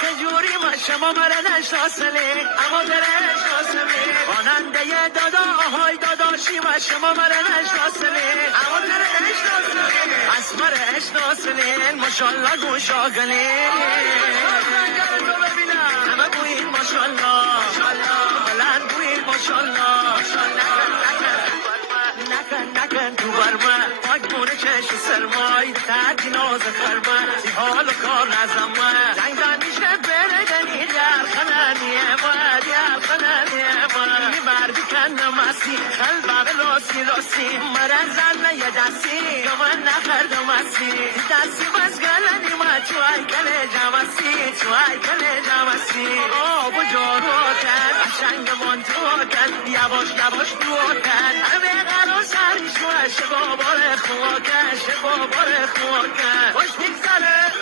که جوری ما شما مرا نشناسلی اما درش ناسمی خواننده دادا آهای داداشی ما شما مرا نشناسلی اما درش ناسمی از مرش ناسلی ماشالله گوشاگلی همه بوین ماشالله بلند بوین ماشالله نکن تو برمه پاک بونه کش و سرمای تکی ناز خرمه تی حال و کار نزمه جنگان میشه بره دنید یار خنانیه باید یار خنانیه باید مردی کن نماسی خل باق لاسی مرزن یه دستی گمان نخرد مسی دستی بس گلنی ما چوای کله جمسی آب و جارو کن عشنگ من تو کن یواش دو کن همه قرار سری شوه شبا باره خواه کن خوش میگذره